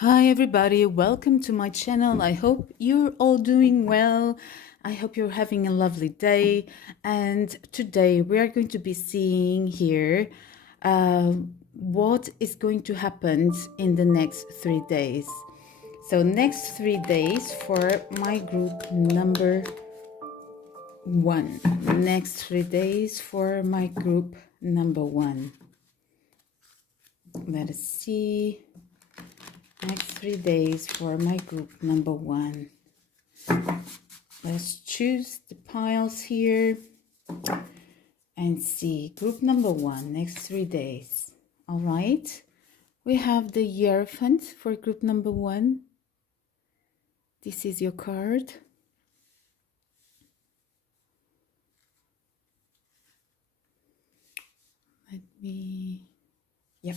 Hi everybody, welcome to my channel. I hope you're all doing well. I hope you're having a lovely day. And today we are going to be seeing here what is going to happen in the next 3 days. So next 3 days for my group number 1. Next 3 days for my group number 1. Let us see. Next 3 days for my group number 1. Let's choose the piles here and see group number 1 next 3 days. All right, we have the Hierophant for group number 1. This is your card. Yep.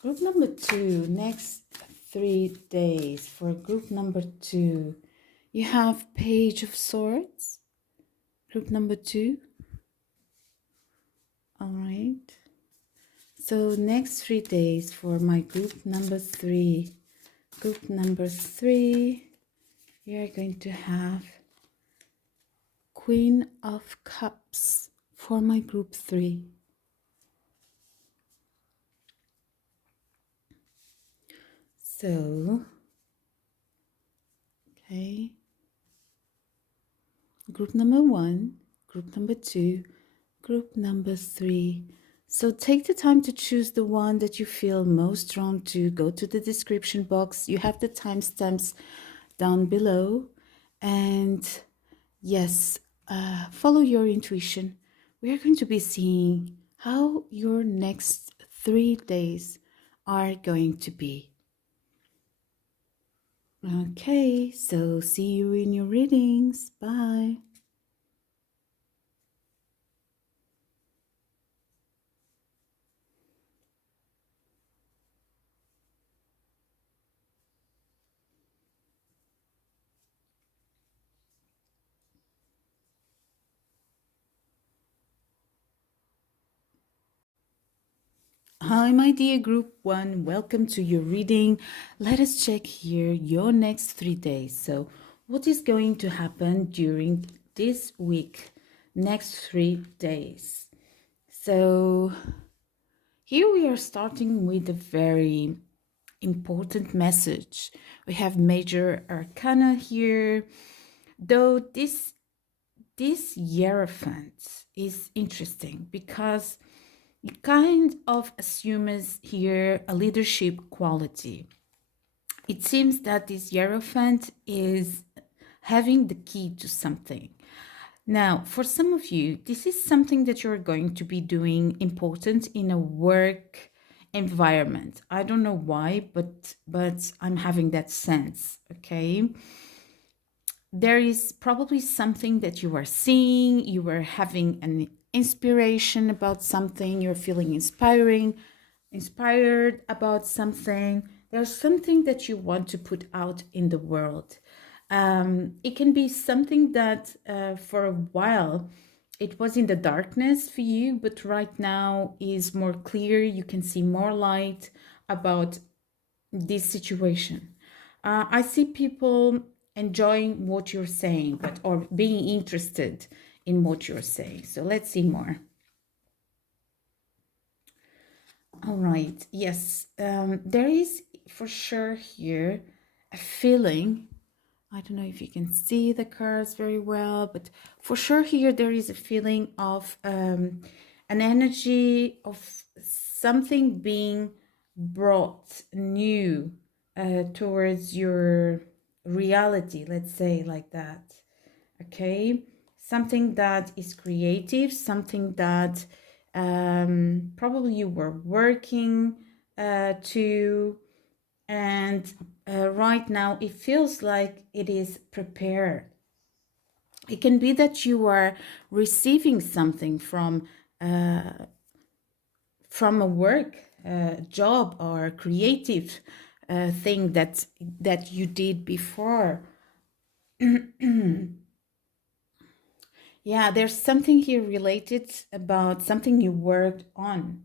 Group number 2 next 3 days for group number 2. You have Page of Swords, group number 2. All right. So next 3 days for my group number 3. Group number 3, we are going to have Queen of Cups for my group 3. So, okay. Group number 1, group number 2, group number 3. So take the time to choose the one that you feel most drawn to. Go to the description box. You have the timestamps down below. And yes, follow your intuition. We are going to be seeing how your next 3 days are going to be. Okay, so see you in your readings. Bye. Hi, my dear group 1. Welcome to your reading. Let us check here your next 3 days. So what is going to happen during this week, next 3 days? So here we are starting with a very important message. We have major arcana here, though this Hierophant is interesting because it kind of assumes here a leadership quality. It seems that this Hierophant is having the key to something. Now, for some of you, this is something that you're going to be doing important in a work environment. I don't know why, but I'm having that sense, okay? There is probably something that you are seeing, you are having an inspiration about something, you're feeling inspired about something. There's something that you want to put out in the world. It can be something that for a while it was in the darkness for you, but right now is more clear. You can see more light about this situation. I see people enjoying what you're saying, or being interested in what you're saying. So let's see more. All right. Yes, there is for sure here a feeling. I don't know if you can see the cards very well, but for sure here there is a feeling of an energy of something being brought new towards your reality, let's say like that. Okay, something that is creative, something that probably you were working to, and right now it feels like it is prepared. It can be that you are receiving something from a work job or creative thing that you did before. Yeah, there's something here related about something you worked on.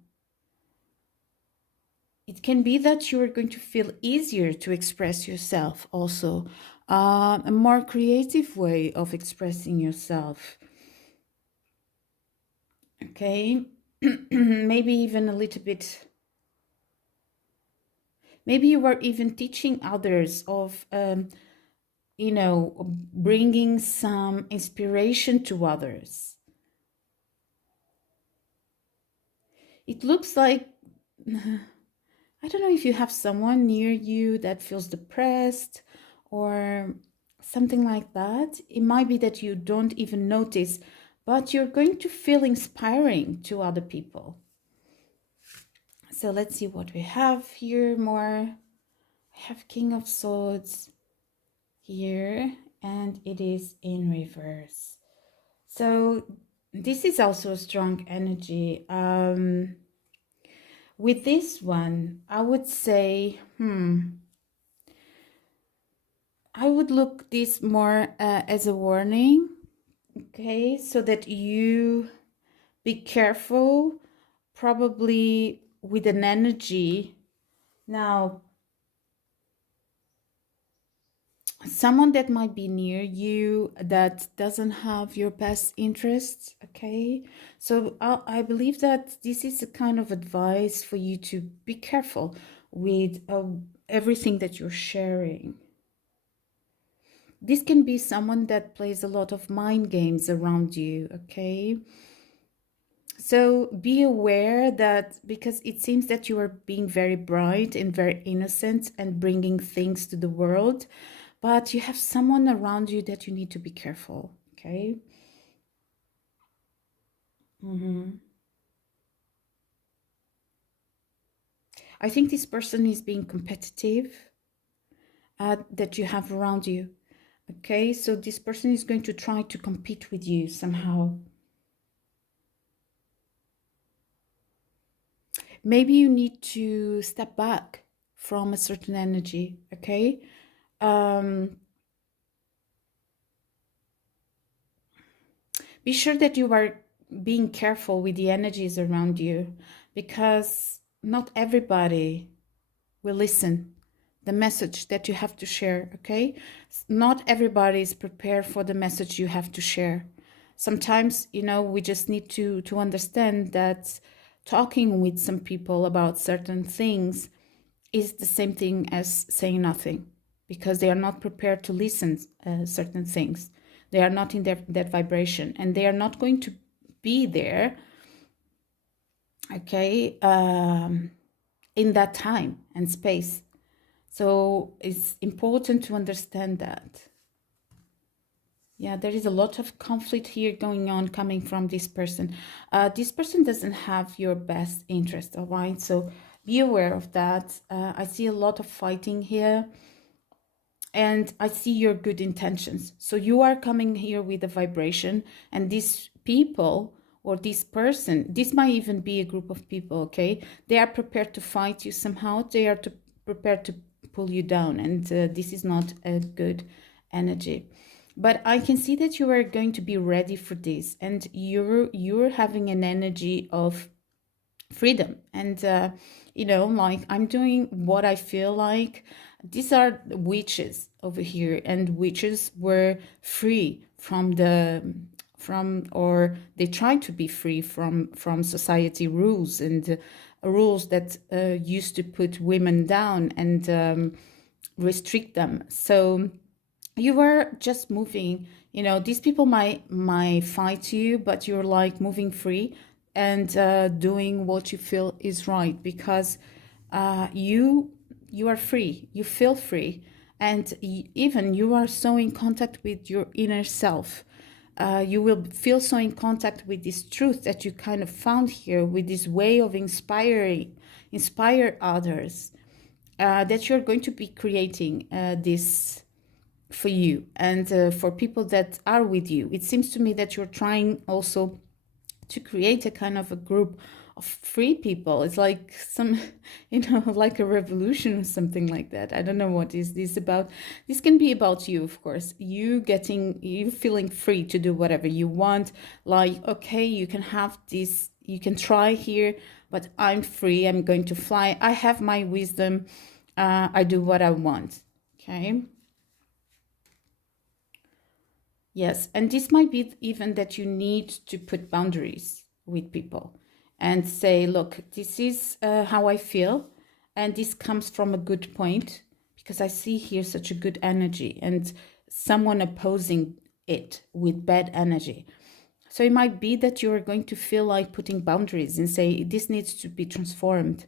it can be that you are going to feel easier to express yourself also, a more creative way of expressing yourself. Okay, maybe even a little bit, maybe you are even teaching others of, you know, bringing some inspiration to others. It looks like, I don't know if you have someone near you that feels depressed or something like that. It might be that you don't even notice, but you're going to feel inspiring to other people. So let's see what we have here more. I have King of Swords here, and it is in reverse. So this is also a strong energy. With this one, I would say, I would look this more as a warning, okay? So that you be careful, probably with an energy. Now, someone that might be near you that doesn't have your best interests, okay? So I believe that this is a kind of advice for you to be careful with everything that you're sharing. This can be someone that plays a lot of mind games around you, okay? So be aware that, because it seems that you are being very bright and very innocent and bringing things to the world, but you have someone around you that you need to be careful, okay? I think this person is being competitive that you have around you, okay? So this person is going to try to compete with you somehow. Maybe you need to step back from a certain energy, okay? Be sure that you are being careful with the energies around you, because not everybody will listen the message that you have to share, okay? Not everybody is prepared for the message you have to share. Sometimes, you know, we just need to understand that talking with some people about certain things is the same thing as saying nothing, because they are not prepared to listen certain things. They are not in that vibration, and they are not going to be there, okay, in that time and space. So it's important to understand that. Yeah, there is a lot of conflict here going on coming from this person. This person doesn't have your best interest, all right? So be aware of that. I see a lot of fighting here, and I see your good intentions. So you are coming here with a vibration, and these people or this person, this might even be a group of people, okay? They are prepared to fight you somehow. They are prepared to pull you down, and this is not a good energy. But I can see that you are going to be ready for this, and you're having an energy of freedom, and you know, like, I'm doing what I feel like. These are witches over here, and witches were free or they try to be free from society rules, and rules that used to put women down and restrict them. So you were just moving, you know, these people might fight you, but you're like moving free and doing what you feel is right, because you are free, you feel free, and even you are so in contact with your inner self. You will feel so in contact with this truth that you kind of found here, with this way of inspire others, that you're going to be creating this for you and for people that are with you. It seems to me that you're trying also to create a kind of a group of free people. It's like some, you know, like a revolution or something like that. I don't know what is this about. This can be about you, of course. You feeling free to do whatever you want. Like, okay, you can have this, you can try here, but I'm free. I'm going to fly. I have my wisdom. I do what I want. Okay. Yes, and this might be even that you need to put boundaries with people and say, look, this is how I feel, and this comes from a good point, because I see here such a good energy and someone opposing it with bad energy. So it might be that you're going to feel like putting boundaries and say, this needs to be transformed.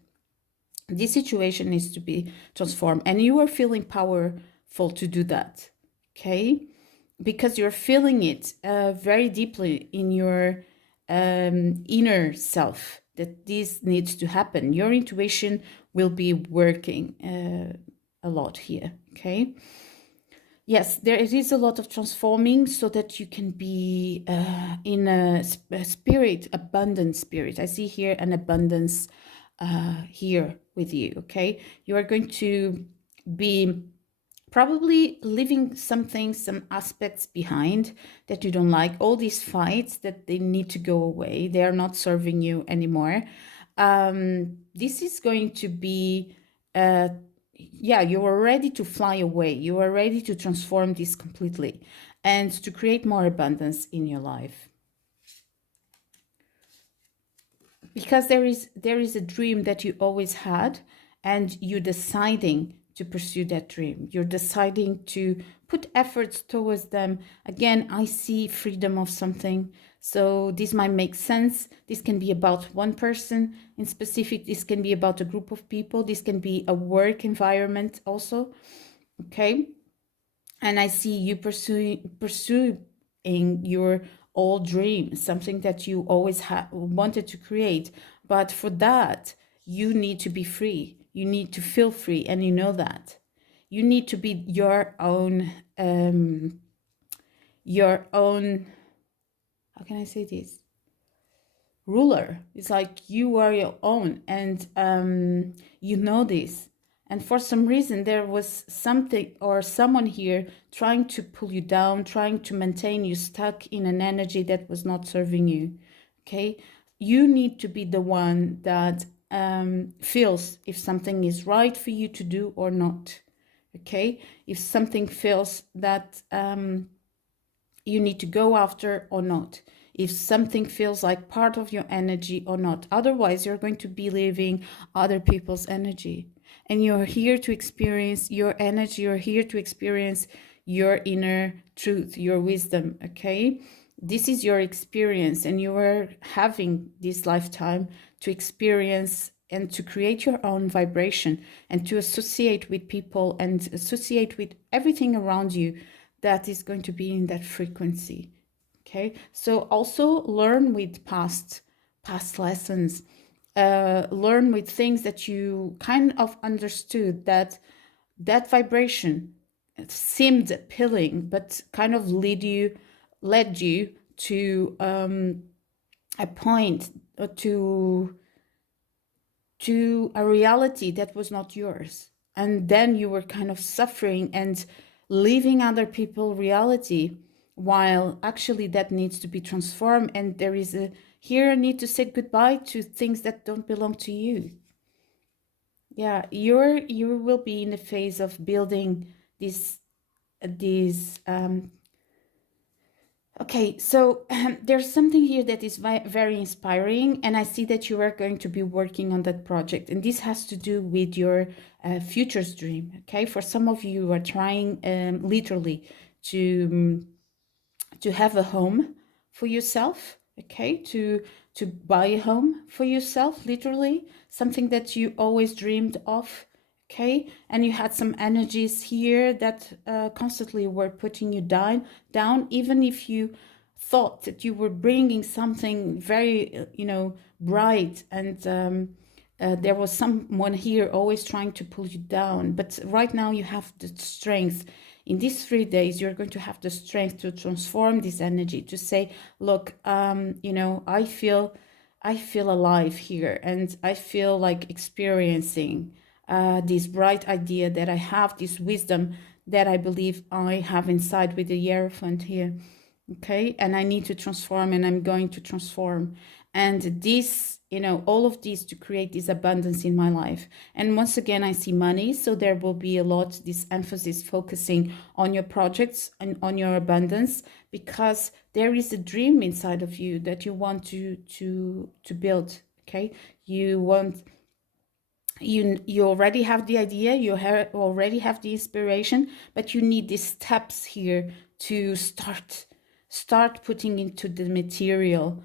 This situation needs to be transformed, and you are feeling powerful to do that. Okay. Because you're feeling it very deeply in your inner self that this needs to happen. Your intuition will be working a lot here, okay? Yes, there is a lot of transforming so that you can be in a spirit, abundant spirit. I see here an abundance here with you, okay? You are going to be probably leaving some aspects behind that you don't like, all these fights that they need to go away. They are not serving you anymore. This is going to be, yeah, you are ready to fly away. You are ready to transform this completely and to create more abundance in your life. Because there is a dream that you always had, and you're deciding to pursue that dream. You're deciding to put efforts towards them. Again, I see freedom of something. So this might make sense. This can be about one person in specific. This can be about a group of people. This can be a work environment also. Okay. And I see you pursuing your old dream, something that you always wanted to create. But for that, you need to be free. You need to feel free, and you know that. You need to be your own, how can I say this? Ruler. It's like you are your own, and you know this. And for some reason, there was something or someone here trying to pull you down, trying to maintain you stuck in an energy that was not serving you. Okay? You need to be the one that feels if something is right for you to do or not. Okay? If something feels that you need to go after or not. If something feels like part of your energy or not. Otherwise, you're going to be living other people's energy. And you're here to experience your energy. You're here to experience your inner truth, your wisdom, okay? This is your experience, and you are having this lifetime to experience and to create your own vibration and to associate with people and associate with everything around you that is going to be in that frequency, okay? So also learn with past lessons. Learn with things that you kind of understood that vibration seemed appealing, but kind of led you to a point, to a reality that was not yours, and then you were kind of suffering and living other people's reality, while actually that needs to be transformed, and there is a need to say goodbye to things that don't belong to you. Yeah, you will be in the phase of building this okay, so there's something here that is very inspiring, and I see that you are going to be working on that project, and this has to do with your futures dream. Okay, for some of you are trying literally to have a home for yourself. Okay, to buy a home for yourself, literally something that you always dreamed of. Okay, and you had some energies here that constantly were putting you down, even if you thought that you were bringing something very, bright, and there was someone here always trying to pull you down. But right now you have the strength. In these 3 days, you're going to have the strength to transform this energy, to say, look, I feel alive here, and I feel like experiencing this bright idea that I have, this wisdom that I believe I have inside with the Hierophant here. Okay, and I need to transform, and I'm going to transform. And this, you know, all of this to create this abundance in my life. And once again, I see money. So there will be a lot, this emphasis focusing on your projects and on your abundance, because there is a dream inside of you that you want to build. Okay. You want, you already have the idea, you already have the inspiration, but you need these steps here to start putting into the material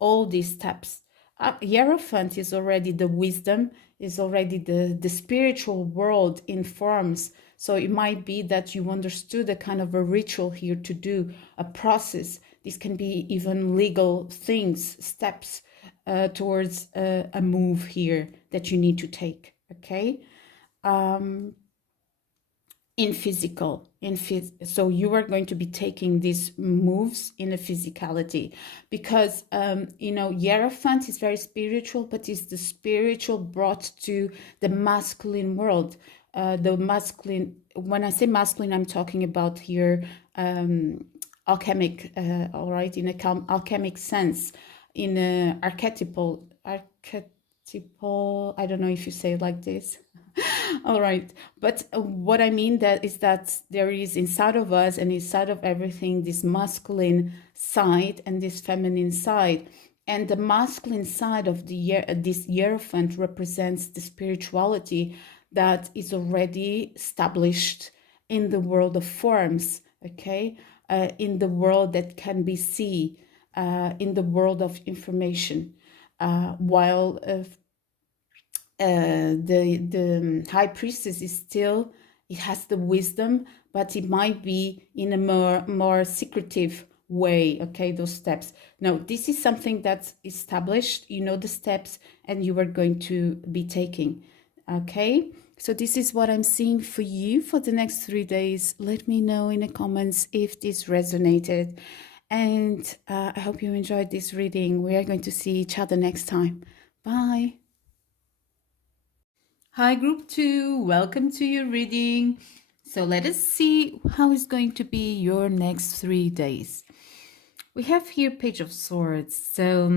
all these steps. Hierophant is already the wisdom, is already the spiritual world in forms. So it might be that you understood a kind of a ritual here to do, a process. This can be even legal things, steps towards a move here that you need to take, okay? In physical, so you are going to be taking these moves in a physicality, because you know, Hierophant is very spiritual, but it's the spiritual brought to the masculine world. The masculine, when I say masculine, I'm talking about here alchemic, all right, in a alchemic sense, in a archetypal, I don't know if you say it like this. All right, but what I mean that is that there is inside of us and inside of everything this masculine side and this feminine side, and the masculine side of this Hierophant represents the spirituality that is already established in the world of forms, okay, in the world that can be seen, in the world of information, while the high priestess is still, it has the wisdom, but it might be in a more secretive way, okay, those steps. Now, this is something that's established, you know the steps, and you are going to be taking, okay? So this is what I'm seeing for you for the next 3 days. Let me know in the comments if this resonated. And I hope you enjoyed this reading. We are going to see each other next time. Bye. Hi, group 2. Welcome to your reading. So let us see how is going to be your next 3 days. We have here Page of Swords. So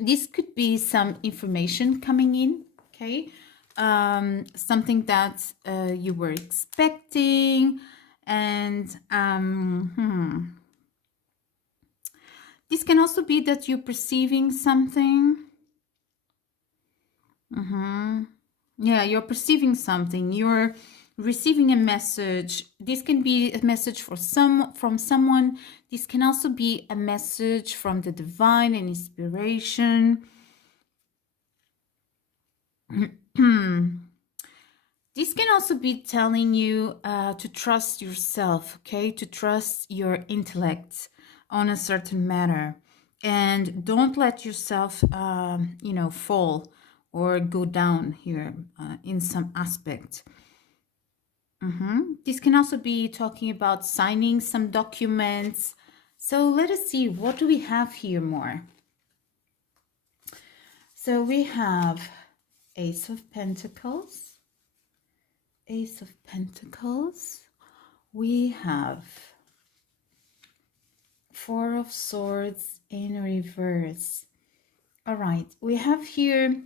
this could be some information coming in, okay? Something that you were expecting, and this can also be that you're perceiving something. Yeah, you're perceiving something, you're receiving a message. This can be a message from someone. This can also be a message from the divine and inspiration. This can also be telling you to trust yourself, okay? To trust your intellect on a certain matter. And don't let yourself, you know, fall or go down here in some aspect. This can also be talking about signing some documents. So let us see, what do we have here more? So we have Ace of Pentacles. Ace of Pentacles. We have Four of Swords in reverse. All right, we have here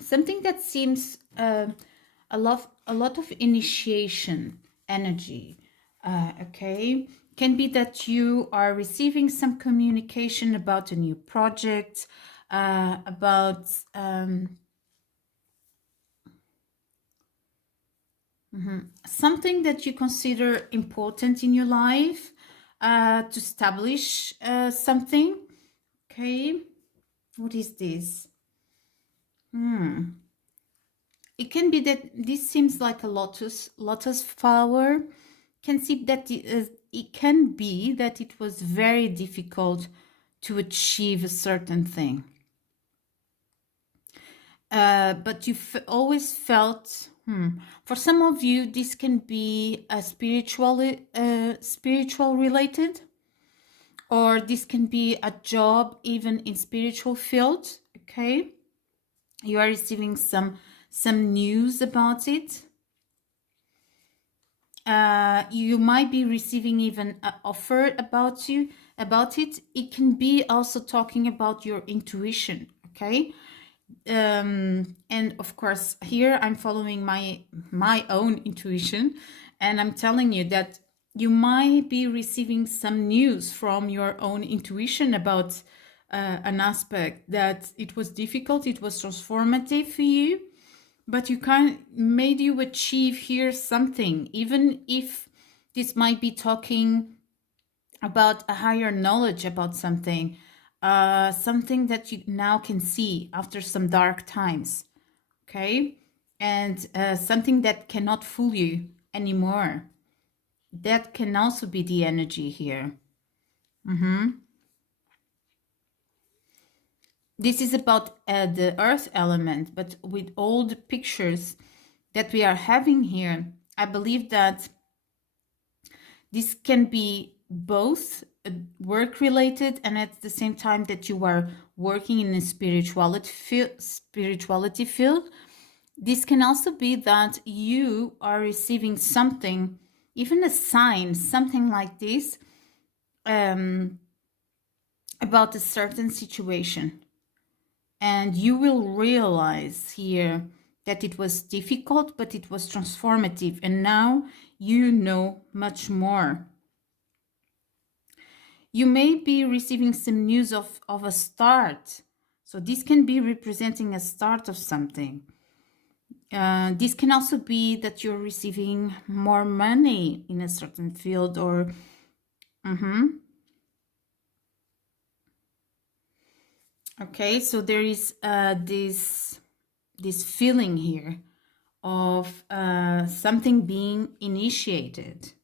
something that seems a lot of initiation energy, okay? Can be that you are receiving some communication about a new project, about something that you consider important in your life, to establish something, okay? What is this? It can be that this seems like a lotus flower. Can see that it can be that it was very difficult to achieve a certain thing, but you always felt, for some of you this can be a spiritual related, or this can be a job even in spiritual field, okay? You are receiving some news about it. You might be receiving even an offer about you, about it. It can be also talking about your intuition, okay? And of course, here I'm following my own intuition, and I'm telling you that you might be receiving some news from your own intuition about an aspect that it was difficult, it was transformative for you, but you made you achieve here something, even if this might be talking about a higher knowledge about something, something that you now can see after some dark times, okay? And something that cannot fool you anymore. That can also be the energy here. This is about the earth element, but with all the pictures that we are having here, I believe that this can be both work related, and at the same time that you are working in a spirituality field. This can also be that you are receiving something, even a sign, something like this, about a certain situation. And you will realize here that it was difficult, but it was transformative. And now you know much more. You may be receiving some news of a start. So this can be representing a start of something. This can also be that you're receiving more money in a certain field, or okay, so there is this feeling here of something being initiated.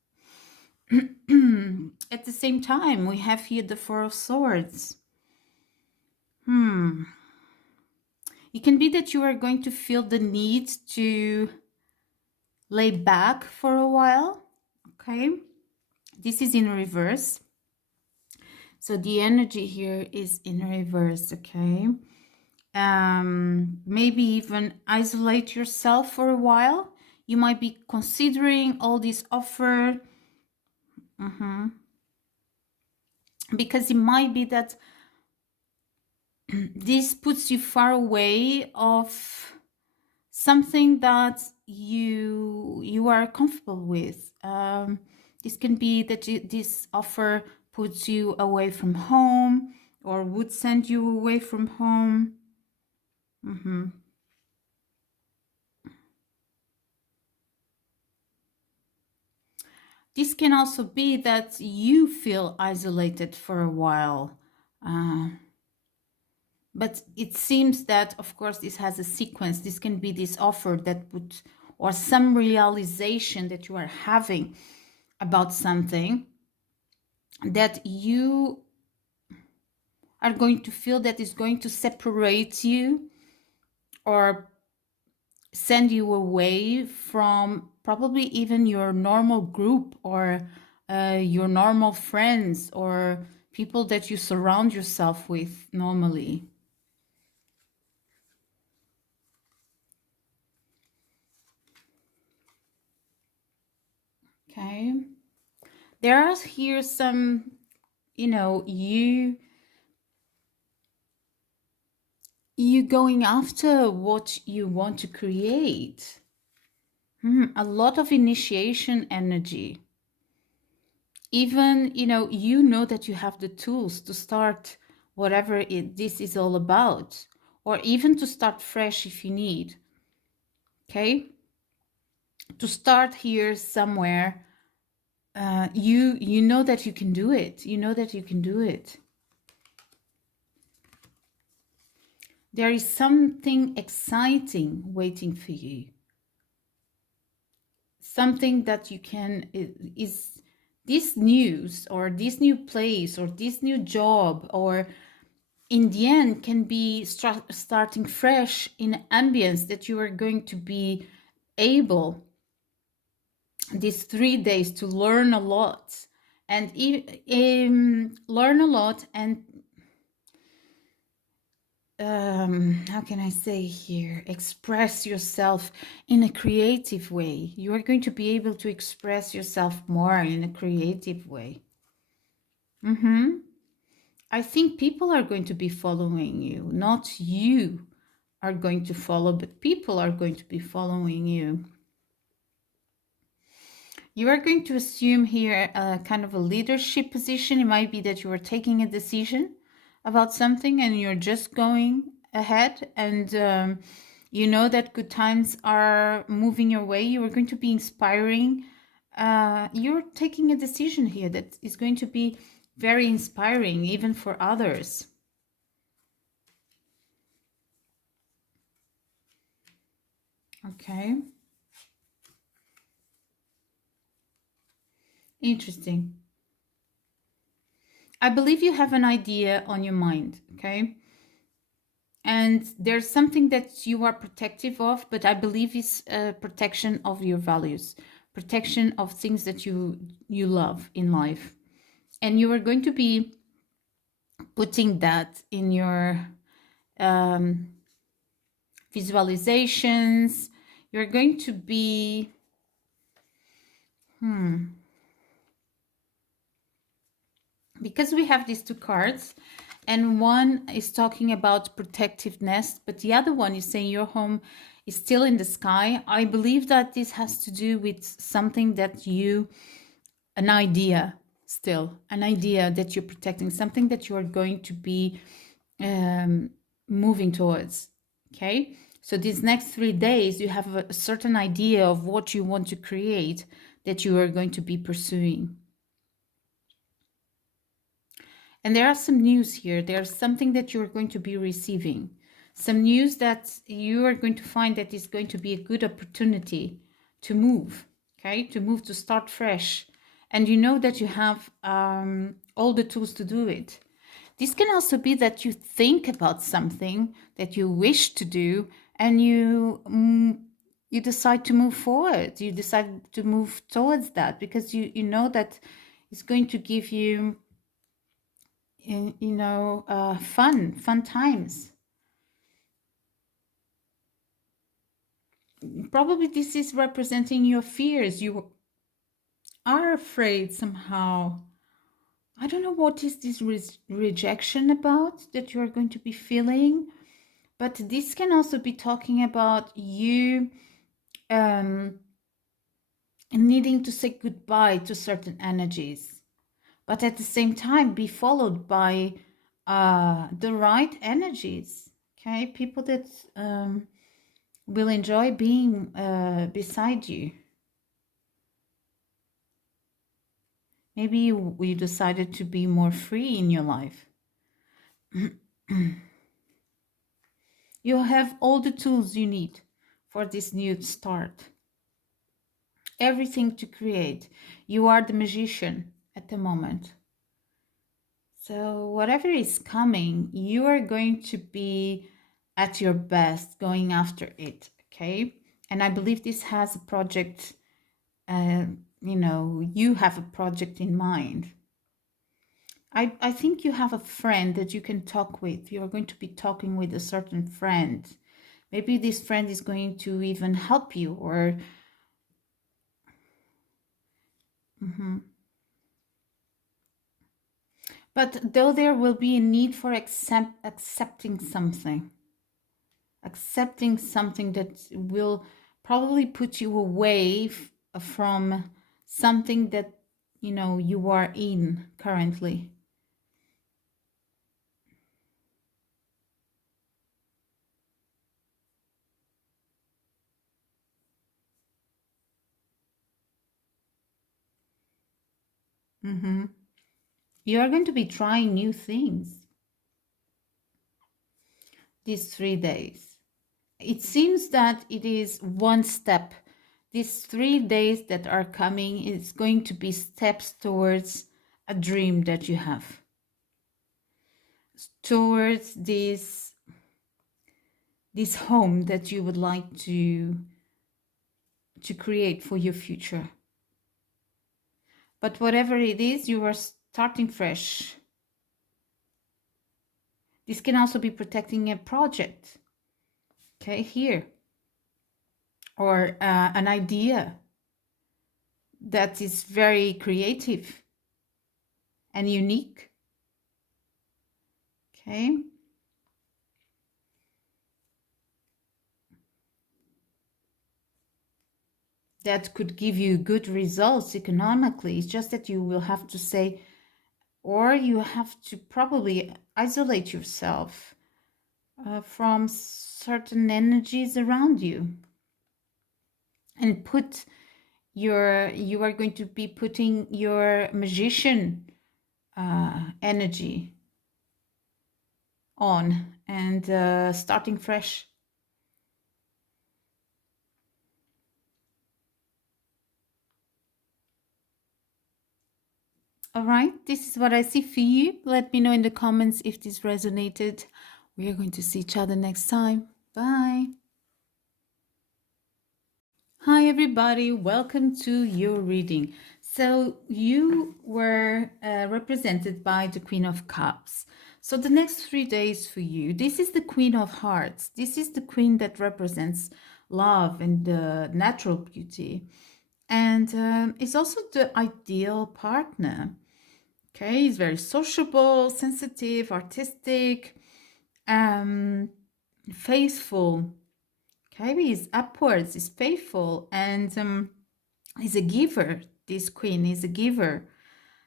At the same time, we have here the Four of Swords. It can be that you are going to feel the need to lay back for a while, okay? This is in reverse. So the energy here is in reverse, okay? Maybe even isolate yourself for a while. You might be considering all this offer. Because it might be that this puts you far away of something that you are comfortable with. This can be that this offer puts you away from home, or would send you away from home. This can also be that you feel isolated for a while. But it seems that, of course, this has a sequence. This can be this offer that would, or some realization that you are having about something that you are going to feel that is going to separate you or send you away from probably even your normal group, or your normal friends, or people that you surround yourself with normally. Okay. There are here some, you going after what you want to create. A lot of initiation energy. Even, you know that you have the tools to start whatever this is all about, or even to start fresh if you need. Okay? To start here somewhere, you know that you can do it. You know that you can do it. There is something exciting waiting for you. Something that you can, is this news, or this new place, or this new job, or in the end can be starting fresh in an ambience that you are going to be able these 3 days to learn a lot, and learn a lot, and how can I say here, express yourself in a creative way. You are going to be able to express yourself more in a creative way. I think people are going to be following you, not you are going to follow, but people are going to be following you. You are going to assume here a kind of a leadership position. It might be that you are taking a decision about something and you're just going ahead, and you know that good times are moving your way. You are going to be inspiring. You're taking a decision here that is going to be very inspiring even for others. Okay. Interesting. I believe you have an idea on your mind, okay? And there's something that you are protective of, but I believe it's protection of your values, protection of things that you love in life. And you are going to be putting that in your visualizations. You're going to be because we have these two cards, and one is talking about protectiveness, but the other one is saying your home is still in the sky. I believe that this has to do with something that you, an idea still, an idea that you're protecting, something that you are going to be moving towards. Okay, so these next 3 days, you have a certain idea of what you want to create that you are going to be pursuing. And there are some news here. There's something that you're going to be receiving. Some news that you are going to find that is going to be a good opportunity to move, okay? To move, to start fresh. And you know that you have all the tools to do it. This can also be that you think about something that you wish to do, and you decide to move forward. You decide to move towards that because you know that it's going to give you fun times. Probably this is representing your fears. You are afraid somehow. I don't know what is this rejection about that you are going to be feeling, but this can also be talking about you needing to say goodbye to certain energies, but at the same time be followed by the right energies. Okay, people that will enjoy being beside you. Maybe you decided to be more free in your life. You have all the tools you need for this new start. Everything to create. You are the magician at the moment. So whatever is coming, you are going to be at your best going after it, okay? And I believe this has a project, you have a project in mind. I think you have a friend that you can talk with. You're going to be talking with a certain friend. Maybe this friend is going to even help you or... But though there will be a need for accepting something that will probably put you away from something that you are in currently. You are going to be trying new things these 3 days. It seems that it is one step. These 3 days that are coming is going to be steps towards a dream that you have, towards this home that you would like to create for your future. But whatever it is, you are starting fresh. This can also be protecting a project, okay, here, or an idea that is very creative. and unique. Okay. That could give you good results economically. It's just that you will have to say, or you have to probably isolate yourself from certain energies around you, and you are going to be putting your magician energy on and starting fresh. All right, this is what I see for you. Let me know in the comments if this resonated. We are going to see each other next time. Bye. Hi everybody, welcome to your reading. So you were represented by the Queen of Cups. So the next 3 days for you, this is the Queen of Hearts. This is the queen that represents love and natural beauty. And it's also the ideal partner. Okay, he's very sociable, sensitive, artistic, faithful. Okay, he's upwards, he's faithful, and he's a giver. This queen is a giver.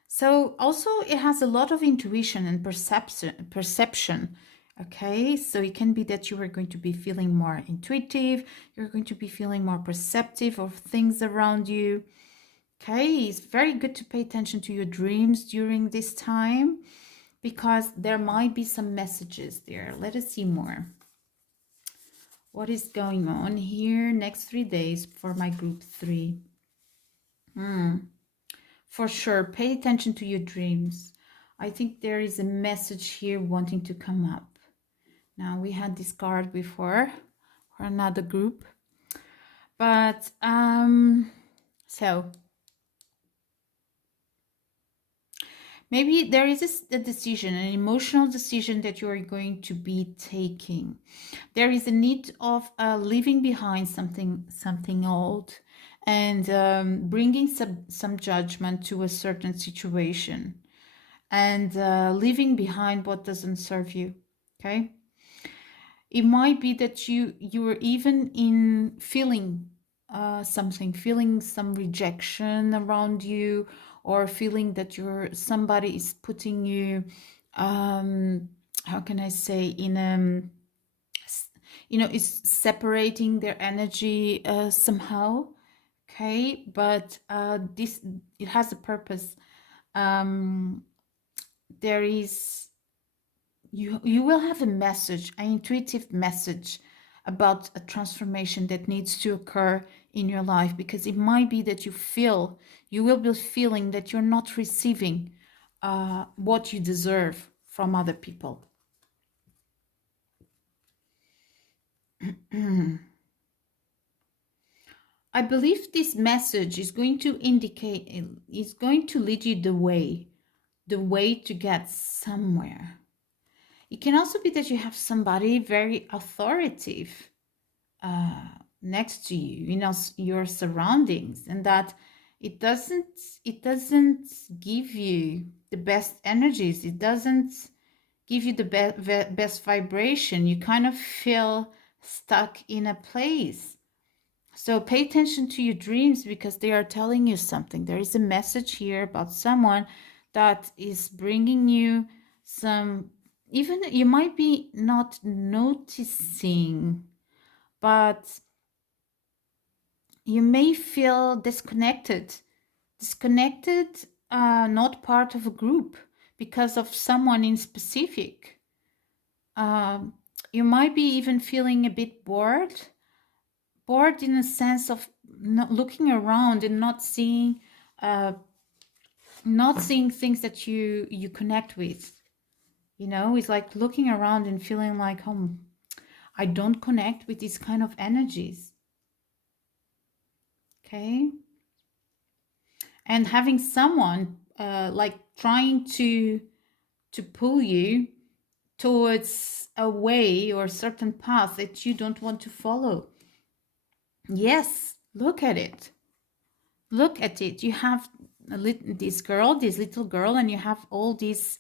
So also it has a lot of intuition and perception. Okay, so it can be that you are going to be feeling more intuitive, you're going to be feeling more perceptive of things around you. Okay, it's very good to pay attention to your dreams during this time, because there might be some messages there. Let us see more. What is going on here next 3 days for my group 3? For sure, pay attention to your dreams. I think there is a message here wanting to come up. Now, we had this card before for another group. But, so maybe there is a decision, an emotional decision that you are going to be taking. There is a need of leaving behind something old, and bringing some judgment to a certain situation, and leaving behind what doesn't serve you. Okay, it might be that you are even in feeling feeling some rejection around you, or feeling that somebody is putting you how can I say, in is separating their energy somehow. Okay, but it has a purpose. There is, you will have a message, an intuitive message about a transformation that needs to occur in your life, because it might be that you will be feeling that you're not receiving what you deserve from other people. I believe this message is going to indicate, is going to lead you the way to get somewhere. It can also be that you have somebody very authoritative next to you, your surroundings, and that it doesn't give you the best energies. It doesn't give you the best vibration. You kind of feel stuck in a place. So pay attention to your dreams, because they are telling you something. There is a message here about someone that is bringing you some, even you might be not noticing, but you may feel disconnected, not part of a group because of someone in specific. You might be even feeling a bit bored in a sense of not looking around and not seeing things that you connect with. It's like looking around and feeling like, I don't connect with these kind of energies. Okay, and having someone like trying to pull you towards a way or a certain path that you don't want to follow. Yes, look at it. You have this little girl, and you have all these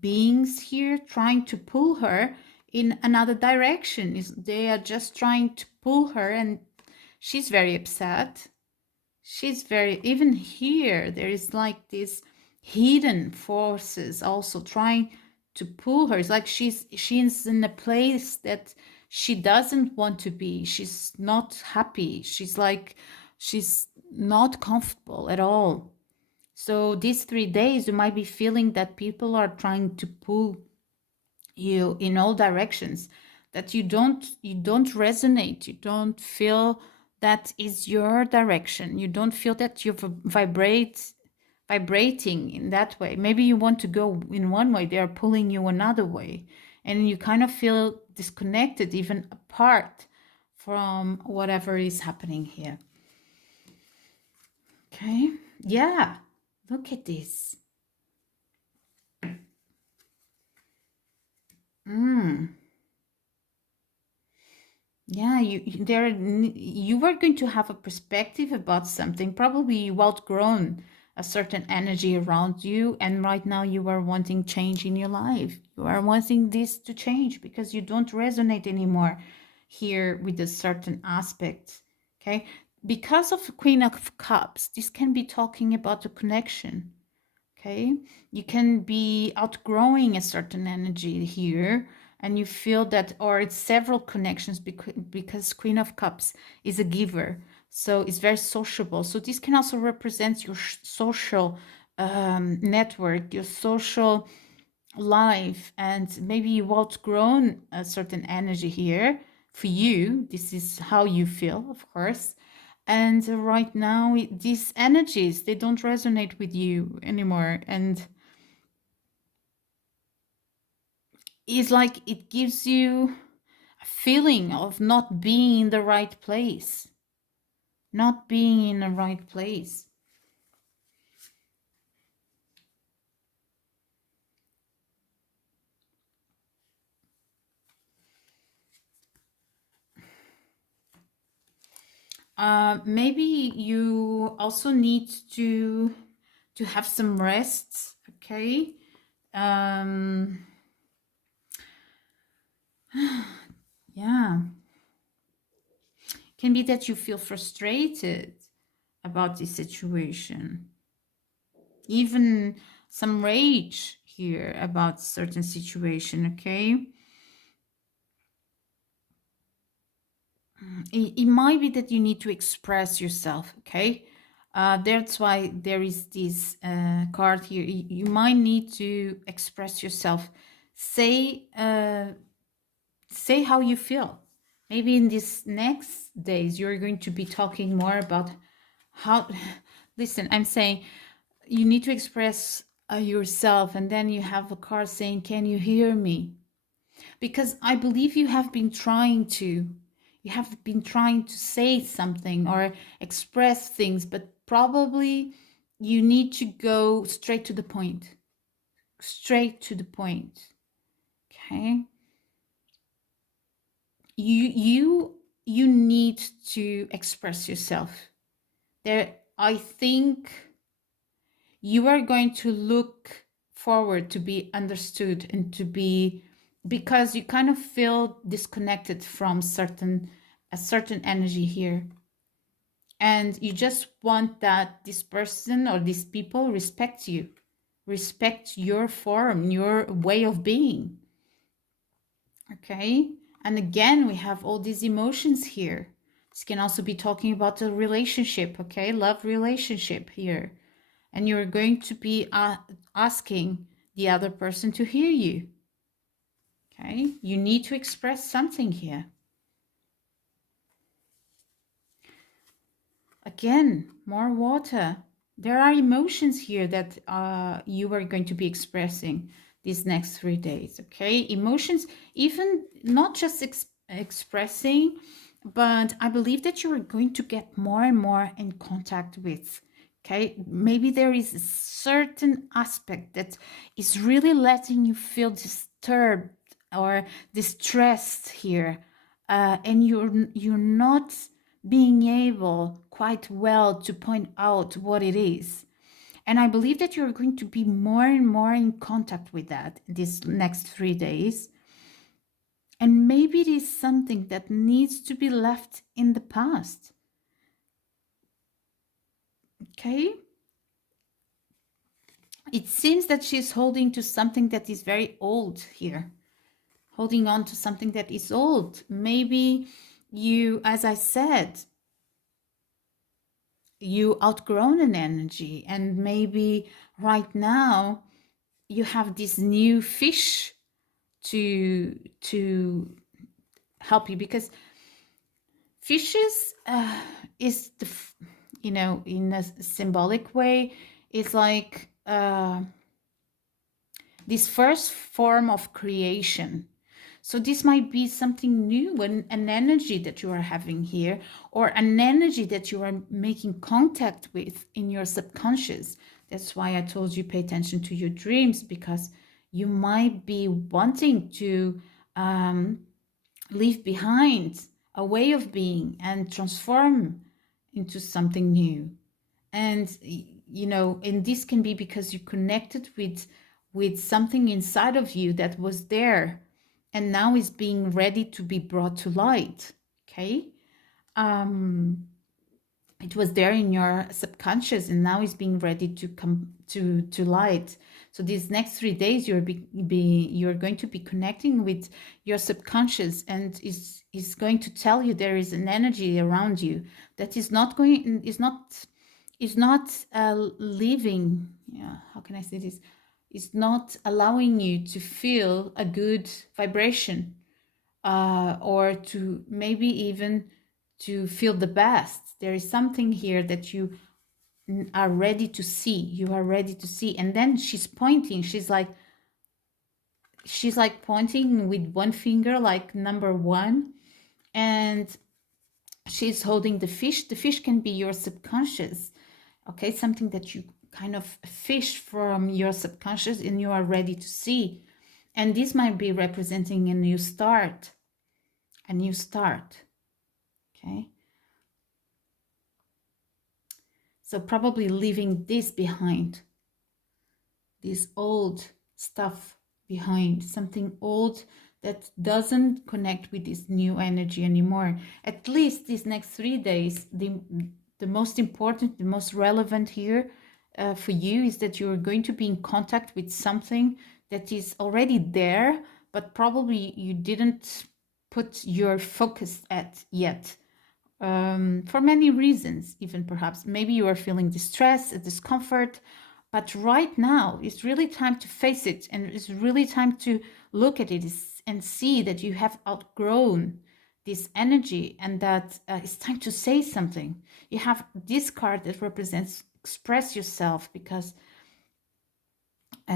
beings here trying to pull her in another direction. They are just trying to pull her, and she's very upset. She's very, even here there is like this hidden forces also trying to pull her. It's like she's in a place that she doesn't want to be. She's not happy. She's not comfortable at all. So these 3 days you might be feeling that people are trying to pull you in all directions, that you don't resonate, you don't feel that is your direction, you don't feel that you're vibrating in that way. Maybe you want to go in one way, they are pulling you another way, and you kind of feel disconnected, even apart from whatever is happening here. Okay, yeah, look at this. Yeah, you were going to have a perspective about something. Probably you outgrown a certain energy around you, and right now you are wanting change in your life. You are wanting this to change because you don't resonate anymore here with a certain aspect. Okay, because of Queen of Cups, this can be talking about a connection. Okay, you can be outgrowing a certain energy here, and you feel that, or it's several connections, because Queen of Cups is a giver, so it's very sociable. So this can also represent your social network, your social life, and maybe you've outgrown a certain energy here. For you, this is how you feel, of course. And right now, these energies, they don't resonate with you anymore. And it's like it gives you a feeling of not being in the right place. Not being in the right place. Maybe you also need to have some rest, okay? Yeah. Can be that you feel frustrated about this situation. Even some rage here about certain situation, okay? It might be that you need to express yourself, okay? That's why there is this card here. You might need to express yourself. Say how you feel. Maybe in these next days, you're going to be talking more about how... Listen, I'm saying you need to express yourself, and then you have a card saying, can you hear me? Because I believe you have been trying to say something or express things, but probably you need to go straight to the point. Okay? You need to express yourself. I think you are going to look forward to be understood and to be, because you kind of feel disconnected from a certain energy here, and you just want that this person or these people respect you, respect your form, your way of being. Okay, and again we have all these emotions here. This can also be talking about a relationship, okay, love relationship here, and you're going to be asking the other person to hear you. Okay, you need to express something here. Again, more water. There are emotions here that you are going to be expressing these next 3 days, okay? Emotions, even not just expressing, but I believe that you are going to get more and more in contact with, okay? Maybe there is a certain aspect that is really letting you feel disturbed or distressed here, and you're not being able quite well to point out what it is. And I believe that you're going to be more and more in contact with that these next 3 days. And maybe it is something that needs to be left in the past. Okay? It seems that she's holding to something that is very old here. Holding on to something that is old. Maybe you, as I said, you outgrown an energy, and maybe right now you have this new fish to help you, because fishes is the in a symbolic way, it's like this first form of creation. So this might be something new, an energy that you are having here, or an energy that you are making contact with in your subconscious. That's why I told you pay attention to your dreams, because you might be wanting to leave behind a way of being and transform into something new. And and this can be because you connected with something inside of you that was there and now is being ready to be brought to light. Okay, it was there in your subconscious and now is being ready to come to light. So these next 3 days you're going to be connecting with your subconscious, and is going to tell you there is an energy around you that is not leaving. Yeah, how can I say this? Is not allowing you to feel a good vibration, or to maybe even to feel the best. There is something here that you are ready to see. You are ready to see. And then she's pointing. She's like pointing with one finger, like number 1, and she's holding the fish. The fish can be your subconscious. Okay, something that you kind of fish from your subconscious and you are ready to see. And this might be representing a new start. A new start. Okay. So probably leaving this behind. This old stuff behind. Something old that doesn't connect with this new energy anymore. At least these next 3 days, the most important, the most relevant here for you is that you're going to be in contact with something that is already there, but probably you didn't put your focus at yet. For many reasons, even perhaps. Maybe you are feeling distress, discomfort, but right now it's really time to face it, and it's really time to look at it and see that you have outgrown this energy, and that it's time to say something. You have this card that represents express yourself, because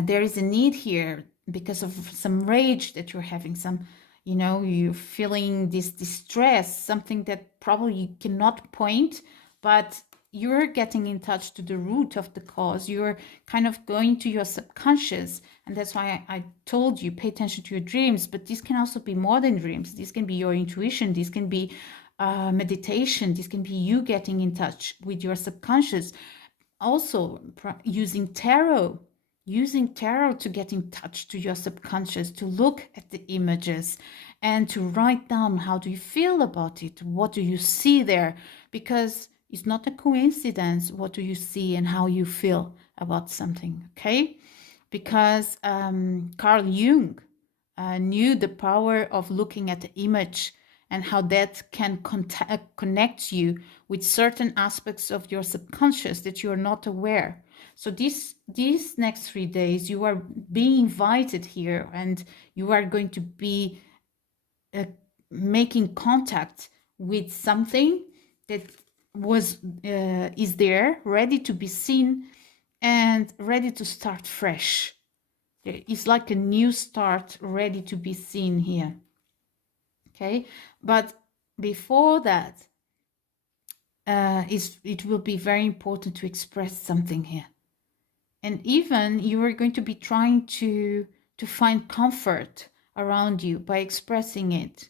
there is a need here because of some rage that you're having, some you're feeling this distress, something that probably you cannot point, but you're getting in touch to the root of the cause. You're kind of going to your subconscious, and that's why I told you pay attention to your dreams. But this can also be more than dreams. This can be your intuition. This can be meditation. This can be you getting in touch with your subconscious. Also using tarot to get in touch to your subconscious, to look at the images and to write down how do you feel about it, what do you see there, because it's not a coincidence what do you see and how you feel about something. Okay, because Carl Jung knew the power of looking at the image and how that can connect you with certain aspects of your subconscious that you are not aware. So these next 3 days, you are being invited here, and you are going to be making contact with something that is there, ready to be seen and ready to start fresh. It's like a new start, ready to be seen here. Okay, but before that, it will be very important to express something here. And even you are going to be trying to find comfort around you by expressing it,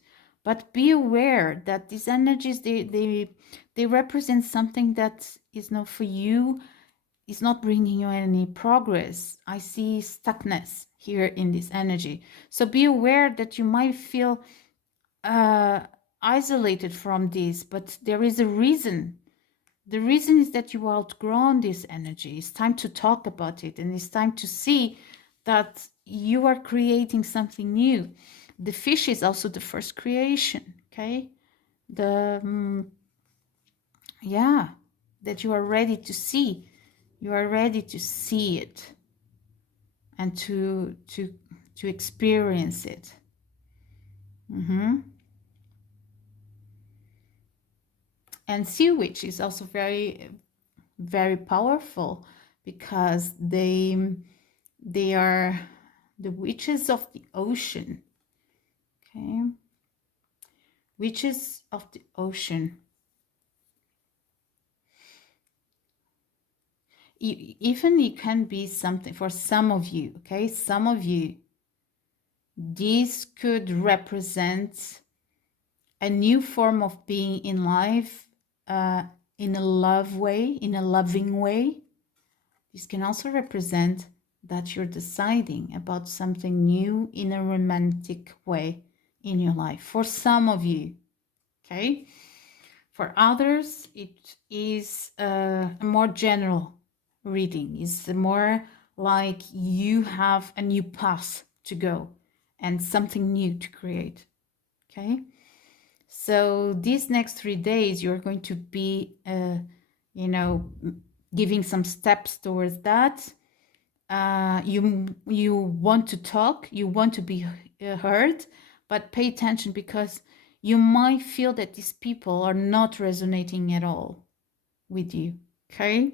But be aware that these energies, they represent something that is not for you, is not bringing you any progress. I see stuckness here in this energy. So be aware that you might feel isolated from this, but there is a reason. The reason is that you outgrown this energy. It's time to talk about it, and it's time to see that you are creating something new. The fish is also the first creation, okay? Yeah, that you are ready to see. You are ready to see it and to experience it. And sea witch is also very, very powerful, because they are the witches of the ocean. Okay, witches of the ocean. Even it can be something for some of you. Okay, some of you, this could represent a new form of being in life, in a love way, in a loving way. This can also represent that you're deciding about something new in a romantic way in your life. For some of you, okay? For others, it is a more general reading. It's more like you have a new path to go and something new to create, okay? So these next 3 days, you're going to be, giving some steps towards that. You want to talk, you want to be heard, but pay attention, because you might feel that these people are not resonating at all with you, okay?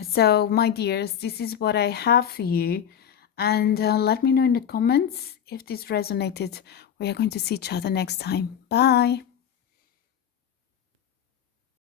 So, my dears, this is what I have for you. And let me know in the comments if this resonated. We are going to see each other next time. Bye.